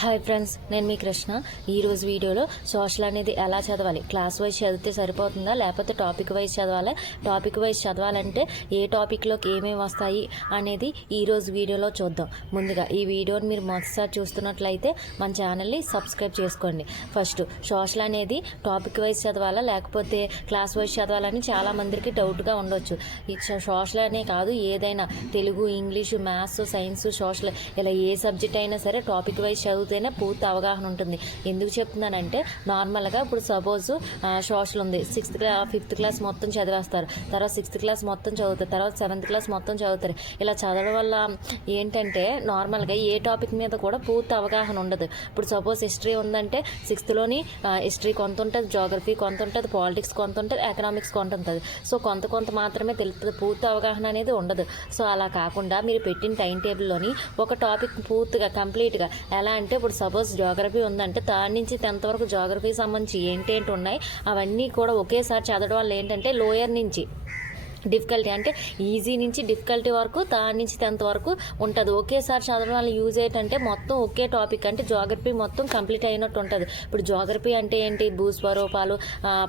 Hi friends, నేను మీ కృష్ణ. ఈరోజు వీడియోలో సోషల్ అనేది ఎలా చదవాలి, క్లాస్ వైజ్ చదివితే సరిపోతుందా లేకపోతే టాపిక్ వైజ్ చదవాలి, టాపిక్ వైజ్ చదవాలంటే ఏ టాపిక్లోకి ఏమేమి వస్తాయి అనేది ఈరోజు వీడియోలో చూద్దాం. ముందుగా ఈ వీడియోని మీరు మొదటిసారి చూస్తున్నట్లయితే మన ఛానల్ని సబ్స్క్రైబ్ చేసుకోండి. ఫస్ట్ సోషల్ అనేది టాపిక్ వైజ్ చదవాలా లేకపోతే క్లాస్ వైజ్ చదవాలని చాలామందికి డౌట్గా ఉండొచ్చు. ఈ సోషల్ అనే కాదు, ఏదైనా Telugu, English, maths, science, social ఇలా ఏ సబ్జెక్ట్ అయినా సరే టాపిక్ వైజ్ చదివితేనే పూర్తి అవగాహన ఉంటుంది. ఎందుకు చెప్తున్నానంటే నార్మల్గా ఇప్పుడు సపోజ్ సోషల్ ఉంది, 5th క్లాస్ మొత్తం చదివేస్తారు, తర్వాత 6th క్లాస్ మొత్తం చదువుతారు, తర్వాత 7th క్లాస్ మొత్తం చదువుతారు. ఇలా చదవడం వల్ల ఏంటంటే నార్మల్గా ఏ టాపిక్ మీద కూడా పూర్తి అవగాహన ఉండదు. ఇప్పుడు సపోజ్ హిస్టరీ ఉందంటే 6thలోని హిస్టరీ కొంత ఉంటుంది, జోగ్రఫీ కొంత ఉంటుంది, పాలిటిక్స్ కొంత ఉంటుంది, ఎకనామిక్స్ కొంత ఉంటుంది. సో కొంత మాత్రమే తెలుస్తుంది, పూర్తి అవగాహన అనేది ఉండదు. సో అలా కాకుండా మీరు పెట్టిన టైం టేబుల్లోని ఒక టాపిక్ పూర్తిగా కంప్లీట్గా ఎలా అంటే ఇప్పుడు సపోజ్ జోగ్రఫీ ఉందంటే 3rd నుంచి 10th వరకు జోగ్రఫీ సంబంధించి ఏంటేంటి ఉన్నాయి అవన్నీ కూడా ఒకేసారి చదవడం వల్ల ఏంటంటే లోయర్ నుంచి డిఫికల్టీ అంటే ఈజీ నుంచి డిఫికల్టీ వరకు 3rd నుంచి 10th వరకు ఉంటుంది. ఒకేసారి చదవడం వల్ల యూజ్ ఏంటంటే మొత్తం ఒకే టాపిక్ అంటే జోగ్రఫీ మొత్తం కంప్లీట్ అయినట్టు ఉంటుంది. ఇప్పుడు జోగ్రఫీ అంటే ఏంటి, భూస్వరూపాలు,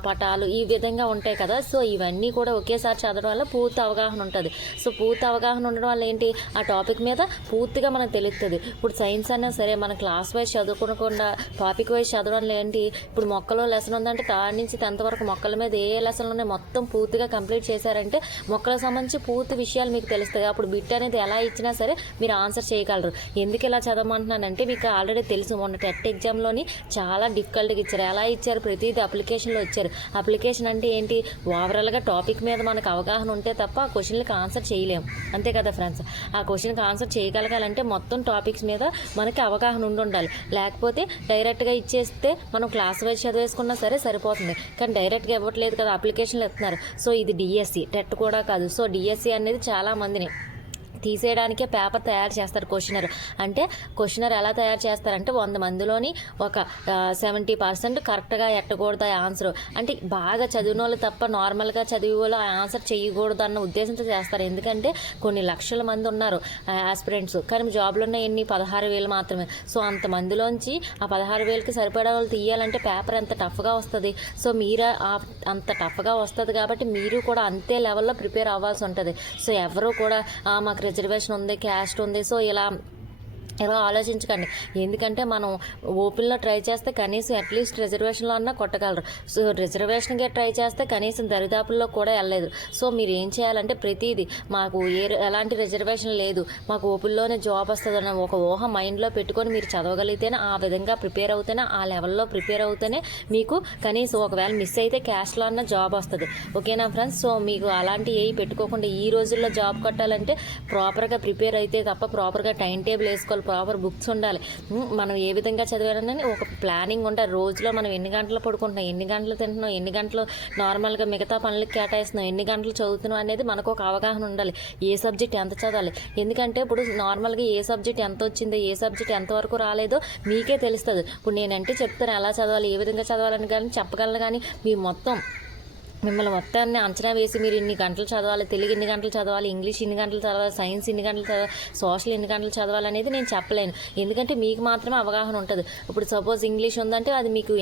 పటాలు ఈ విధంగా ఉంటాయి కదా. సో ఇవన్నీ కూడా ఒకేసారి చదవడం వల్ల పూర్తి అవగాహన ఉంటుంది. సో పూర్తి అవగాహన ఉండడం వల్ల ఏంటి, ఆ టాపిక్ మీద పూర్తిగా మనకు తెలుస్తుంది. ఇప్పుడు సైన్స్ అయినా సరే మన క్లాస్ వైజ్ చదువుకోకుండా టాపిక్ వైజ్ చదవడం వల్ల ఏంటి, ఇప్పుడు మొక్కలో లెసన్ ఉందంటే 3rd నుంచి 10th వరకు మొక్కల మీద ఏ లెసన్లు ఉన్నాయి మొత్తం పూర్తిగా కంప్లీట్ చేశారంటే మొక్కలకు సంబంధించి పూర్తి విషయాలు మీకు తెలుస్తాయి. అప్పుడు బిట్ అనేది ఎలా ఇచ్చినా సరే మీరు ఆన్సర్ చేయగలరు. ఎందుకు ఇలా చదవమంటున్నానంటే మీకు ఆల్రెడీ తెలుసు, మొన్న టెట్ ఎగ్జామ్లోని చాలా డిఫికల్ట్గా ఇచ్చారు. ఎలా ఇచ్చారు, ప్రతిదీ అప్లికేషన్లో ఇచ్చారు. అప్లికేషన్ అంటే ఏంటి, ఓవరాల్గా టాపిక్ మీద మనకు అవగాహన ఉంటే తప్ప ఆ క్వశ్చన్లకు ఆన్సర్ చేయలేము. అంతే కదా ఫ్రెండ్స్. ఆ క్వశ్చన్కి ఆన్సర్ చేయగలగాలంటే మొత్తం టాపిక్స్ మీద మనకి అవగాహన ఉండాలి. లేకపోతే డైరెక్ట్గా ఇచ్చేస్తే మనం క్లాస్ వైజ్ చదివేసుకున్నా సరే సరిపోతుంది. కానీ డైరెక్ట్గా ఇవ్వట్లేదు కదా, అప్లికేషన్లు ఇస్తున్నారు. సో ఇది డిఎస్సి టెట్ కూడా కాదు. సో డిఎస్సి అనేది చాలా మందిని తీసేయడానికే పేపర్ తయారు చేస్తారు. క్వశ్చనర్ ఎలా తయారు చేస్తారంటే 100 మందిలోని ఒక 70% కరెక్ట్గా ఎట్టకూడదు ఆన్సర్. అంటే బాగా చదివిన వాళ్ళు తప్ప నార్మల్గా చదివి వాళ్ళు ఆ ఆన్సర్ చేయకూడదు అన్న ఉద్దేశంతో చేస్తారు. ఎందుకంటే కొన్ని లక్షల మంది ఉన్నారు ఆస్పిరెంట్స్, కానీ జాబ్లు ఉన్న ఎన్ని 16,000 మాత్రమే. సో అంతమందిలోంచి ఆ 16,000కి సరిపడా వాళ్ళు తీయాలంటే పేపర్ ఎంత టఫ్గా వస్తుంది. సో మీరు అంత టఫ్గా వస్తుంది కాబట్టి మీరు కూడా అంతే లెవెల్లో ప్రిపేర్ అవ్వాల్సి ఉంటుంది. సో ఎవరు కూడా మాకు రిజర్వేషన్ ఉంది, క్యాస్ట్ ఉంది, సో ఇలా ఆలోచించకండి. ఎందుకంటే మనం ఓపెన్లో ట్రై చేస్తే కనీసం అట్లీస్ట్ రిజర్వేషన్లో అన్నా కొట్టగలరు. సో రిజర్వేషన్గా ట్రై చేస్తే కనీసం దరిదాపుల్లో కూడా వెళ్ళలేదు. సో మీరు ఏం చేయాలంటే ప్రతిదీ మాకు ఎలాంటి రిజర్వేషన్ లేదు, మాకు ఓపెన్లోనే జాబ్ వస్తుందని ఒక ఊహ మైండ్లో పెట్టుకొని మీరు చదవగలిగితేనే, ఆ విధంగా ప్రిపేర్ అవుతేనే, ఆ లెవెల్లో ప్రిపేర్ అవుతేనే మీకు కనీసం ఒకవేళ మిస్ అయితే క్యాస్ట్లో అన్న జాబ్ వస్తుంది. ఓకేనా ఫ్రెండ్స్. సో మీకు అలాంటి ఏవి పెట్టుకోకుండా ఈ రోజుల్లో జాబ్ కొట్టాలంటే ప్రాపర్గా ప్రిపేర్ అయితే తప్ప ప్రాపర్గా టైం టేబుల్ వేసుకోవాలి, ప్రాపర్ బుక్స్ ఉండాలి. మనం ఏ విధంగా చదివాలని ఒక ప్లానింగ్ ఉండాలి. రోజులో మనం ఎన్ని గంటలు పడుకుంటున్నాం, ఎన్ని గంటలు తింటున్నాం, ఎన్ని గంటలు నార్మల్గా మిగతా పనులకు కేటాయిస్తున్నాం, ఎన్ని గంటలు చదువుతున్నాం అనేది మనకు ఒక అవగాహన ఉండాలి. ఏ సబ్జెక్ట్ ఎంత చదవాలి, ఎందుకంటే ఇప్పుడు నార్మల్గా ఏ సబ్జెక్ట్ ఎంత వచ్చిందో, ఏ సబ్జెక్ట్ ఎంతవరకు రాలేదో మీకే తెలుస్తుంది. ఇప్పుడు నేనంటే చెప్తాను ఎలా చదవాలి, ఏ విధంగా చదవాలని కానీ చెప్పగలను. కానీ మీ మిమ్మల్ని మొత్తాన్ని అంచనా వేసి మీరు ఇన్ని గంటలు చదవాలి, తెలుగు ఇన్ని గంటలు చదవాలి, ఇంగ్లీష్ ఇన్ని గంటలు చదవాలి, సైన్స్ ఇన్ని గంటలు చదవాలి, సోషల్ ఇన్ని గంటలు చదవాలి అనేది నేను చెప్పలేను. ఎందుకంటే మీకు మాత్రమే అవగాహన ఉంటుంది. ఇప్పుడు సపోజ్ ఇంగ్లీష్ ఉందంటే అది మీకు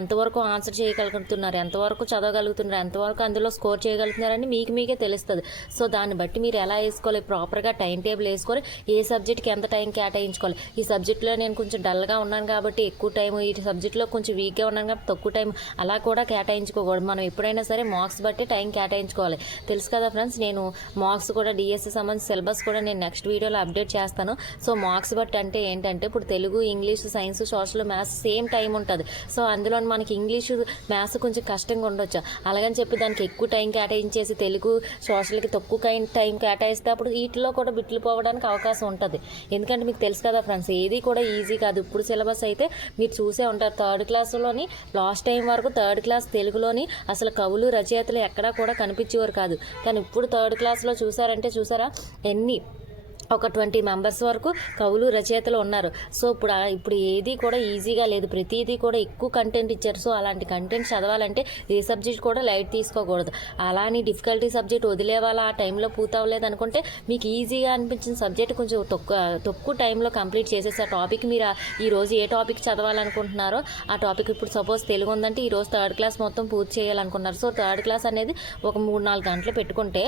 ఎంతవరకు ఆన్సర్ చేయగలుగుతున్నారు, ఎంతవరకు చదవగలుగుతున్నారు, ఎంతవరకు అందులో స్కోర్ చేయగలుగుతున్నారని మీకే తెలుస్తుంది. సో దాన్ని బట్టి మీరు ఎలా వేసుకోవాలి, ప్రాపర్గా టైం టేబుల్ వేసుకొని ఏ సబ్జెక్ట్కి ఎంత టైం కేటాయించుకోవాలి. ఈ సబ్జెక్ట్లో నేను కొంచెం డల్గా ఉన్నాను కాబట్టి ఎక్కువ టైం, ఈ సబ్జెక్ట్లో కొంచెం వీక్గా ఉన్నాను కాబట్టి తక్కువ టైం, అలా కూడా కేటాయించుకోకూడదు. మనం ఎప్పుడైనా సరే మార్క్స్ బట్టి టైం కేటాయించుకోవాలి. తెలుసు కదా ఫ్రెండ్స్, నేను మార్క్స్ కూడా డిఎస్సి సంబంధించి సిలబస్ కూడా నేను నెక్స్ట్ వీడియోలో అప్డేట్ చేస్తాను. సో మార్క్స్ బట్టి అంటే ఏంటంటే ఇప్పుడు Telugu, English, science, social, maths same time ఉంటుంది. సో అందులో మనకి ఇంగ్లీషు, మ్యాథ్స్ కొంచెం కష్టంగా ఉండొచ్చు. అలాగని చెప్పి దానికి ఎక్కువ టైం కేటాయించేసి తెలుగు, సోషల్కి తక్కువ టైం కేటాయిస్తే అప్పుడు వీటిలో కూడా బిట్లు పోవడానికి అవకాశం ఉంటుంది. ఎందుకంటే మీకు తెలుసు కదా ఫ్రెండ్స్, ఏది కూడా ఈజీ కాదు. ఇప్పుడు సిలబస్ అయితే మీరు చూసే ఉంటారు, 3rd క్లాస్లోని లాస్ట్ టైం వరకు 3rd క్లాస్ తెలుగులోని అసలు కవులు, రచయితలు ఎక్కడా కూడా కనిపించేవారు కాదు. కానీ ఇప్పుడు 3rd క్లాస్లో చూసారా ఎన్ని ఒక 20 మెంబర్స్ వరకు కవులు రచయితలు ఉన్నారు. సో ఇప్పుడు ఏది కూడా ఈజీగా లేదు, ప్రతిదీ కూడా ఎక్కువ కంటెంట్ ఇచ్చారు. సో అలాంటి కంటెంట్ చదవాలంటే ఏ సబ్జెక్ట్ కూడా లైట్ తీసుకోకూడదు. అలాని డిఫికల్టీ సబ్జెక్ట్ వదిలేవాళ్ళ ఆ టైంలో పూర్తవ్వలేదు అనుకుంటే మీకు ఈజీగా అనిపించిన సబ్జెక్ట్ కొంచెం తక్కువ టైంలో కంప్లీట్ చేసేసి ఆ టాపిక్ మీరు ఈరోజు ఏ టాపిక్ చదవాలనుకుంటున్నారో ఆ టాపిక్ ఇప్పుడు సపోజ్ తెలుగు ఉందంటే ఈరోజు 3rd క్లాస్ మొత్తం పూర్తి చేయాలనుకున్నారు. సో 3rd క్లాస్ అనేది ఒక 3-4 గంటలు పెట్టుకుంటే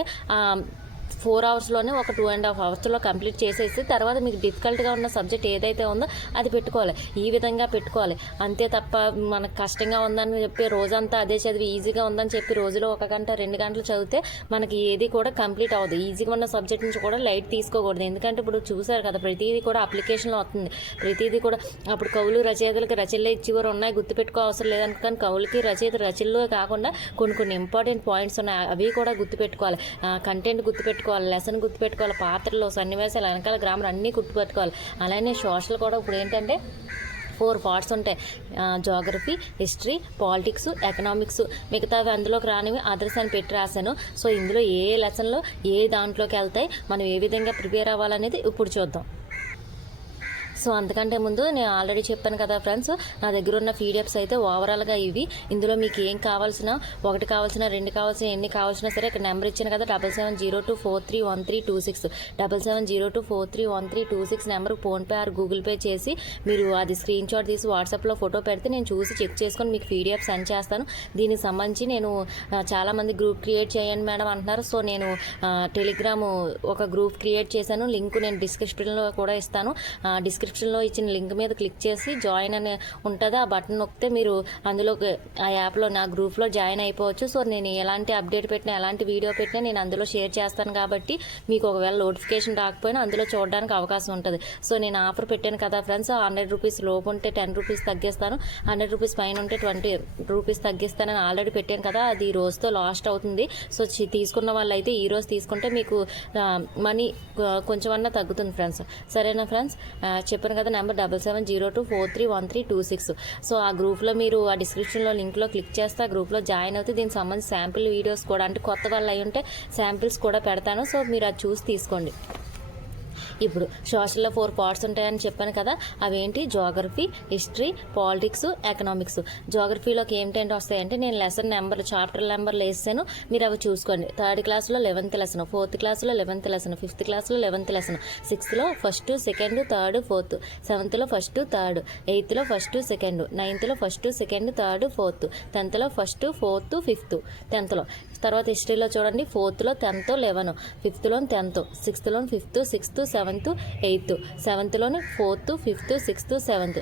4 అవర్స్లోనే ఒక 2.5 అవర్స్లో కంప్లీట్ చేసేసి తర్వాత మీకు డిఫికల్ట్గా ఉన్న సబ్జెక్ట్ ఏదైతే ఉందో అది పెట్టుకోవాలి. ఈ విధంగా పెట్టుకోవాలి. అంతే తప్ప మనకు కష్టంగా ఉందని చెప్పి రోజంతా అదే చదివి ఈజీగా ఉందని చెప్పి రోజులో 1 గంట 2 గంటలు చదివితే మనకి ఏది కూడా కంప్లీట్ అవ్వదు. ఈజీగా ఉన్న సబ్జెక్ట్ నుంచి కూడా లైట్ తీసుకోకూడదు. ఎందుకంటే ఇప్పుడు చూసారు కదా, ప్రతిదీ కూడా అప్లికేషన్లో వస్తుంది. ప్రతిదీ కూడా అప్పుడు కవులు రచయితలకి రచనలు ఇచ్చివారు ఉన్నాయి, గుర్తుపెట్టుకో అవసరం లేదనుకోని కవులకి రచనలు కాకుండా కొన్ని ఇంపార్టెంట్ పాయింట్స్ ఉన్నాయి, అవి కూడా గుర్తుపెట్టుకోవాలి. కంటెంట్ గుర్తుపెట్టుకోవాలి, లెసన్ గుర్తుపెట్టుకోవాలి, పాత్రలు, సన్నివేశాలు, వెనకాల గ్రామర్ అన్నీ గుర్తుపెట్టుకోవాలి. అలానే సోషల్ కూడా ఇప్పుడు ఏంటంటే 4 పార్ట్స్ ఉంటాయి. Geography, history, politics, economics. మిగతావి అందులోకి రానివి అదర్స్ అని పెట్టి రాశాను. సో ఇందులో ఏ లెసన్లో ఏ దాంట్లోకి వెళ్తాయి, మనం ఏ విధంగా ప్రిపేర్ అవ్వాలనేది ఇప్పుడు చూద్దాం. సో అంతకంటే ముందు నేను ఆల్రెడీ చెప్పాను కదా ఫ్రెండ్స్, నా దగ్గర ఉన్న పీడిఎఫ్స్ అయితే ఓవరాల్గా ఇవి. ఇందులో మీకు ఏం కావాల్సిన, 1 కావాల్సిన, 2 కావాల్సిన, ఎన్ని కావాల్సినా సరే ఇక్కడ నెంబర్ ఇచ్చాను కదా 7702431326 7702431326 number PhonePe are Google pay చేసి మీరు అది స్క్రీన్ షాట్ తీసి వాట్సాప్లో ఫోటో పెడితే నేను చూసి చెక్ చేసుకొని మీకు పీడిఎఫ్ సెండ్ చేస్తాను. దీనికి సంబంధించి నేను చాలామంది గ్రూప్ క్రియేట్ చేయండి మేడం అంటున్నారు. సో నేను టెలిగ్రామ్ ఒక గ్రూప్ క్రియేట్ చేశాను, లింక్ నేను డిస్క్రిప్షన్లో కూడా ఇస్తాను. డిస్క్రిప్షన్లో ఇచ్చిన లింక్ మీద క్లిక్ చేసి జాయిన్ అని ఉంటుంది, ఆ బటన్ నొక్కితే మీరు అందులో ఆ యాప్లో నా గ్రూప్లో జాయిన్ అయిపోవచ్చు. సో నేను ఎలాంటి అప్డేట్ పెట్టినా, ఎలాంటి వీడియో పెట్టినా నేను అందులో షేర్ చేస్తాను కాబట్టి మీకు ఒకవేళ నోటిఫికేషన్ రాకపోయినా అందులో చూడడానికి అవకాశం ఉంటుంది. సో నేను ఆఫర్ పెట్టాను కదా ఫ్రెండ్స్, 100 రూపీస్ లోపు ఉంటే 10 రూపీస్ తగ్గిస్తాను, 100 రూపీస్ పైన ఉంటే 20 రూపీస్ తగ్గిస్తానని ఆల్రెడీ పెట్టాను కదా, అది ఈ రోజుతో లాస్ట్ అవుతుంది. సో తీసుకున్న వాళ్ళు అయితే ఈ రోజు తీసుకుంటే మీకు మనీ కొంచెం అన్నా తగ్గుతుంది ఫ్రెండ్స్. సరేనా ఫ్రెండ్స్, చెప్పాను కదా నెంబర్ 7702431326. సో ఆ గ్రూప్లో మీరు ఆ డిస్క్రిప్షన్లో లింక్లో క్లిక్ చేస్తే ఆ గ్రూప్లో జాయిన్ అవుతే దీనికి సంబంధించి శాంపిల్ వీడియోస్ కూడా, అంటే కొత్త వాళ్ళు అయి ఉంటే శాంపిల్స్ కూడా పెడతాను. సో మీరు అది చూసి తీసుకోండి. ఇప్పుడు సోషల్లో 4 పార్ట్స్ ఉంటాయని చెప్పాను కదా, అవేంటి జోగ్రఫీ, హిస్టరీ, పాలిటిక్స్, ఎకనామిక్స్. జోగ్రఫీలోకి ఏంటంటే వస్తాయంటే నేను లెసన్ నెంబర్, చాప్టర్ నెంబర్లు వేసాను, మీరు అవి చూసుకోండి. 3rd క్లాస్లో 11th లెసన్, 4th క్లాస్లో 11th లెసన్, 5th క్లాస్లో 11th lesson, 6thలో 1st, 2nd, 3rd, 4th, 7thలో 1st, 3rd, 8thలో 1st, 2nd, 9thలో 1st, 2nd, 3rd, 4th, 10thలో 1st, 4th, 5th, 10thలో. తర్వాత హిస్టరీలో చూడండి 4thలో 10th, 11, 5thలో 10th, 6thలో 5th, 6th, 7th, 8th, 7thలోని 4th, 5th, 6th, 7th,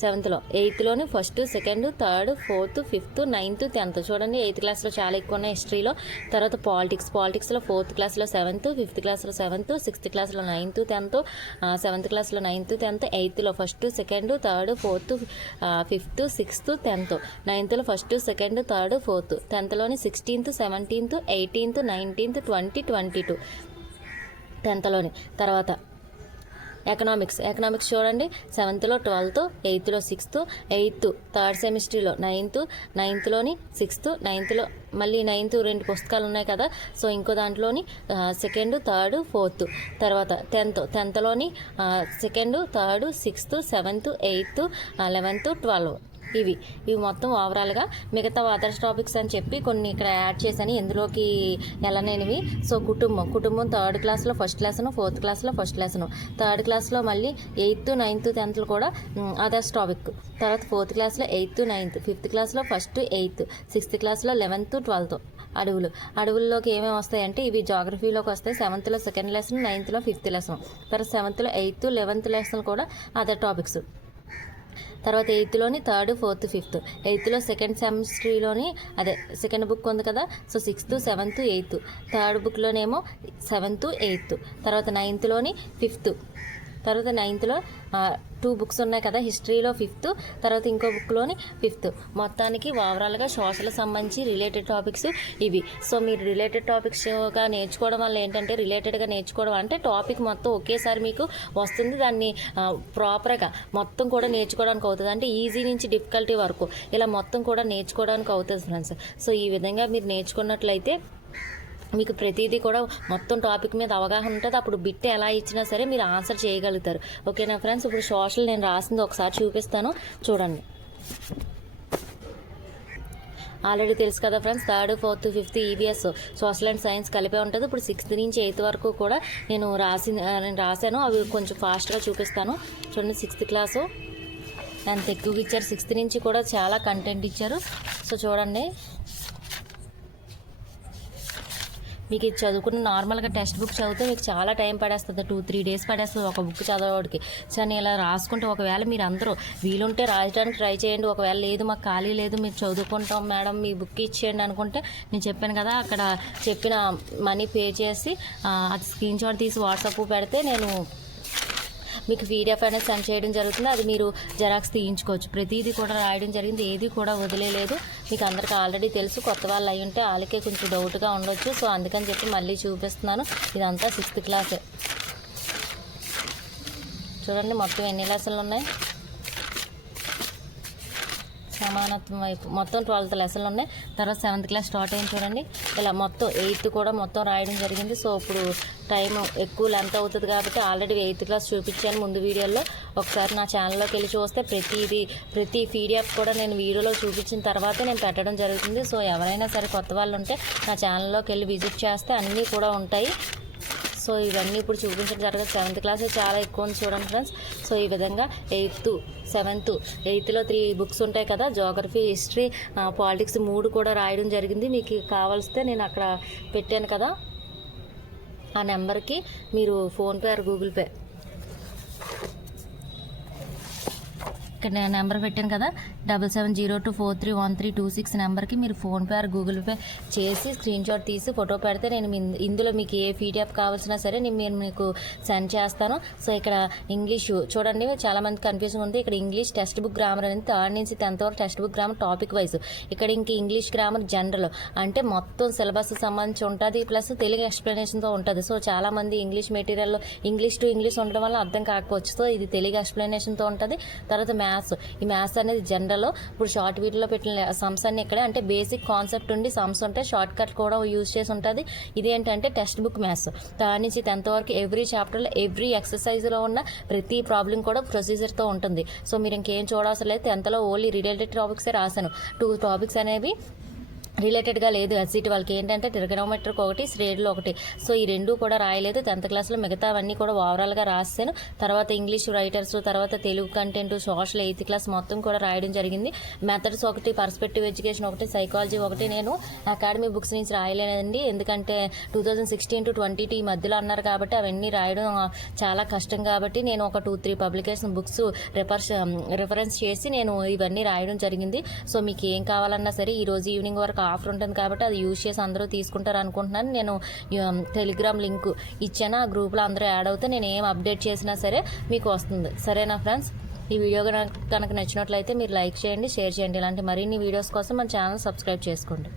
7thలో 8thలోని 1st, 2nd, 3rd, 4th, 5th, 9th, 10th. చూడండి 8th క్లాస్లో చాలా ఎక్కువ ఉన్నాయి హిస్టరీలో. తర్వాత పాలిటిక్స్లో 4th క్లాస్లో 7th, 5th క్లాస్లో 7th, 6th క్లాస్లో 9th, 10th, 7th క్లాస్లో 9th, 10th, 8thలో 1st, 2nd, 3rd, 4th, 5th, 6th, 10th, 9thలో 1st, 2nd, 3rd, 4th, 10thలోని 16th, 17th, 18th, 19th, 20, 22 10thలోని. తర్వాత ఎకనామిక్స్ చూడండి 7thలో 12th, 8thలో 6th, 8th 3rd సెమిస్టర్లో 9thలోని 6th, 9thలో మళ్ళీ 9th 2 పుస్తకాలు ఉన్నాయి కదా, సో ఇంకో దాంట్లోని 2nd, 3rd, 4th. తర్వాత 10thలోని 2nd, 3rd, 6th, 7th, 8th, 11th, 12. ఇవి మొత్తం ఓవరాల్గా. మిగతా అదర్స్ టాపిక్స్ అని చెప్పి కొన్ని ఇక్కడ యాడ్ చేశాను ఎందులోకి వెళ్ళలేనివి. సో కుటుంబం 3rd క్లాస్లో 1st లెసన్, 4th క్లాస్లో 1st లెసన్, 3rd క్లాస్లో మళ్ళీ 8th, 9th, 10th కూడా అదర్స్ టాపిక్. తర్వాత 4th క్లాస్లో 8th, 9th, 5th క్లాస్లో 1st, 8th, 6th క్లాస్లో 11th, 12th. అడవుల్లోకి ఏమేమి వస్తాయంటే ఇవి జోగ్రఫీలోకి వస్తాయి. 7thలో 2nd లెసన్, 9thలో 5th లెసన్. తర్వాత 7thలో 8th, 11th లెసన్ కూడా అదర్ టాపిక్స్. తర్వాత 8thలోని 3rd, 4th, 5th, 8thలో 2nd సెమిస్టర్లోని అదే 2nd బుక్ ఉంది కదా, so 6th, 7th, 8th, 3rd బుక్లోనేమో 7th, 8th. తర్వాత 9thలోని 5th. తర్వాత 9thలో 2 బుక్స్ ఉన్నాయి కదా, హిస్టరీలో 5th, తర్వాత ఇంకో బుక్లోని 5th. మొత్తానికి ఓవరాల్గా సోషల్ సంబంధించి రిలేటెడ్ టాపిక్స్ ఇవి. సో మీరు రిలేటెడ్ టాపిక్స్గా నేర్చుకోవడం వల్ల ఏంటంటే రిలేటెడ్గా నేర్చుకోవడం అంటే టాపిక్ మొత్తం ఒకేసారి మీకు వస్తుంది, దాన్ని ప్రాపర్గా మొత్తం కూడా నేర్చుకోవడానికి అవుతుంది. అంటే ఈజీ నుంచి డిఫికల్టీ వరకు ఇలా మొత్తం కూడా నేర్చుకోవడానికి అవుతుంది ఫ్రెండ్స్. సో ఈ విధంగా మీరు నేర్చుకున్నట్లయితే మీకు ప్రతిదీ కూడా మొత్తం టాపిక్ మీద అవగాహన ఉంటుంది. అప్పుడు బిట్ ఎలా ఇచ్చినా సరే మీరు ఆన్సర్ చేయగలుగుతారు. ఓకేనా ఫ్రెండ్స్? ఇప్పుడు సోషల్ నేను రాసింది ఒకసారి చూపిస్తాను, చూడండి. ఆల్రెడీ తెలుసు కదా friends, 3rd, 4th, 5th EVS social and science కలిపే ఉంటుంది. ఇప్పుడు 6th నుంచి 8th వరకు కూడా నేను రాశాను. అవి కొంచెం ఫాస్ట్గా చూపిస్తాను. చూడండి, 6th క్లాసు ఎంత ఎక్కువగా ఇచ్చారు. 6th నుంచి కూడా చాలా కంటెంట్ ఇచ్చారు. సో చూడండి, మీకు ఇది చదువుకున్న నార్మల్గా టెక్స్ట్ బుక్ చదివితే మీకు చాలా టైం పడేస్తుంది, 2-3 డేస్ పడేస్తుంది ఒక బుక్ చదవడానికి. సో నేను ఇలా రాసుకుంటే, ఒకవేళ మీరు అందరూ వీలుంటే రాయడానికి ట్రై చేయండి. ఒకవేళ లేదు మాకు ఖాళీ లేదు మీరు చదువుకుంటాం మేడం మీ బుక్ ఇచ్చేయండి అనుకుంటే, నేను చెప్పాను కదా అక్కడ చెప్పిన మనీ పే చేసి అది స్క్రీన్ షాట్ తీసి వాట్సాప్ పెడితే నేను మీకు పీడిఎఫ్ అనేది సెండ్ చేయడం జరుగుతుంది. అది మీరు జెరాక్స్ తీయించుకోవచ్చు. ప్రతిదీ కూడా రాయడం జరిగింది, ఏది కూడా వదిలేదు. మీకు అందరికీ ఆల్రెడీ తెలుసు, కొత్త వాళ్ళు అయి ఉంటే వాళ్ళకే కొంచెం డౌట్గా ఉండొచ్చు. సో అందుకని చెప్పి మళ్ళీ చూపిస్తున్నాను. ఇదంతా 6th క్లాసే. చూడండి మొత్తం ఎన్ని లెసన్లు ఉన్నాయి. సమానత్వం వైపు మొత్తం 12 లెసన్లు ఉన్నాయి. తర్వాత 7th క్లాస్ స్టార్ట్ అయింది చూడండి. ఇలా మొత్తం 8th కూడా మొత్తం రాయడం జరిగింది. సో ఇప్పుడు టైం ఎక్కువ లెంత్ అవుతుంది కాబట్టి ఆల్రెడీ 8th క్లాస్ చూపించాను ముందు వీడియోలో. ఒకసారి నా ఛానల్లోకి వెళ్ళి చూస్తే ప్రతి పీడిఎఫ్ కూడా నేను వీడియోలో చూపించిన తర్వాతే నేను పెట్టడం జరుగుతుంది. సో ఎవరైనా సరే కొత్త వాళ్ళు ఉంటే నా ఛానల్లోకి వెళ్ళి విజిట్ చేస్తే అన్నీ కూడా ఉంటాయి. సో ఇవన్నీ ఇప్పుడు చూపించడం జరగదు. 7th క్లాస్ చాలా ఎక్కువ ఉంది చూడండి ఫ్రెండ్స్. సో ఈ విధంగా 8th, 7th, 8thలో 3 బుక్స్ ఉంటాయి కదా, జోగ్రఫీ, హిస్టరీ, పాలిటిక్స్ 3 కూడా రాయడం జరిగింది. మీకు కావాల్స్తే నేను అక్కడ పెట్టాను కదా, ఆ నెంబర్కి మీరు ఫోన్పే ఆర్ గూగుల్ పే, ఇక్కడ నేను నెంబర్ పెట్టాను కదా 7702431326 నెంబర్కి మీరు ఫోన్పే ఆర్ గూగుల్ పే చేసి స్క్రీన్ షాట్ తీసి ఫోటో పెడితే నేను ఇందులో మీకు ఏ పీడిఎఫ్ కావాల్సినా సరే నేను మీకు సెండ్ చేస్తాను. సో ఇక్కడ ఇంగ్లీషు చూడండి, చాలామంది కన్ఫ్యూజన్ ఉంది. ఇక్కడ ఇంగ్లీష్ టెక్స్ట్ బుక్ గ్రామర్ అనేది 3rd నుంచి 10th వరకు text book grammar topic wise. ఇక్కడ ఇంక ఇంగ్లీష్ గ్రామర్ జనరల్ అంటే మొత్తం సిలబస్ సంబంధించి ఉంటుంది, ప్లస్ తెలుగు ఎక్స్ప్లెనేషన్తో ఉంటుంది. సో చాలామంది ఇంగ్లీష్ మెటీరియల్లో ఇంగ్లీష్ టు ఇంగ్లీష్ ఉండడం వల్ల అర్థం కాకపోవచ్చు. సో ఇది తెలుగు ఎక్స్ప్లెనేషన్తో ఉంటుంది. తర్వాత మ్యాథ్స్, ఈ మ్యాథ్స్ అనేది జనరల్. ఇప్పుడు షార్ట్ వీడియోలో పెట్టిన సమ్స్ అన్ని ఇక్కడ అంటే బేసిక్ కాన్సెప్ట్ ఉండి సమ్స్ ఉంటాయి, షార్ట్ కట్ కూడా యూజ్ చేసి ఉంటుంది. ఇది ఏంటంటే టెక్స్ట్ బుక్ మ్యాథ్స్ 3rd నుంచి 10th వరకు ఎవ్రీ చాప్టర్లో ఎవ్రీ ఎక్సర్సైజ్లో ఉన్న ప్రతి ప్రాబ్లం కూడా ప్రొసీజర్తో ఉంటుంది. సో మీరు ఇంకేం చూడాల్సిన లేదు. 10thలో ఓన్లీ రిలేటెడ్ టాపిక్సే రాశాను. 2 టాపిక్స్ అనేవి రిలేటెడ్గా లేదు. ఎస్సీటీ వాళ్ళకి ఏంటంటే ట్రిగనోమెట్రిక్ ఒకటి, శ్రేణులు ఒకటి. సో ఈ 2 కూడా రాయలేదు 10th క్లాస్లో. మిగతావన్నీ కూడా ఓవరాల్గా రాసాను. తర్వాత ఇంగ్లీష్ రైటర్స్, తర్వాత Telugu content, social 8th class మొత్తం కూడా రాయడం జరిగింది. మెథడ్స్ ఒకటి, పర్స్పెక్టివ్ ఎడ్యుకేషన్ ఒకటి, సైకాలజీ ఒకటి నేను అకాడమీ బుక్స్ నుంచి రాయలేనండి. ఎందుకంటే 2016 to 20 ఈ మధ్యలో అన్నారు కాబట్టి అవన్నీ రాయడం చాలా కష్టం కాబట్టి నేను ఒక 2-3 పబ్లికేషన్ బుక్స్ రిఫరెన్స్ చేసి నేను ఇవన్నీ రాయడం జరిగింది. సో మీకు ఏం కావాలన్నా సరే ఈరోజు ఈవినింగ్ వరకు ఆఫర్ ఉంటుంది కాబట్టి అది యూజ్ చేసి అందరూ తీసుకుంటారు అనుకుంటున్నాను. నేను టెలిగ్రామ్ లింక్ ఇచ్చాను, ఆ గ్రూప్లో అందరూ యాడ్ అవుతే నేను ఏం అప్డేట్ చేసినా సరే మీకు వస్తుంది. సరేనా ఫ్రెండ్స్? ఈ వీడియో కనుక నచ్చినట్లయితే మీరు లైక్ చేయండి, షేర్ చేయండి. ఇలాంటి మరిన్ని వీడియోస్ కోసం మన ఛానల్ సబ్స్క్రైబ్ చేసుకోండి.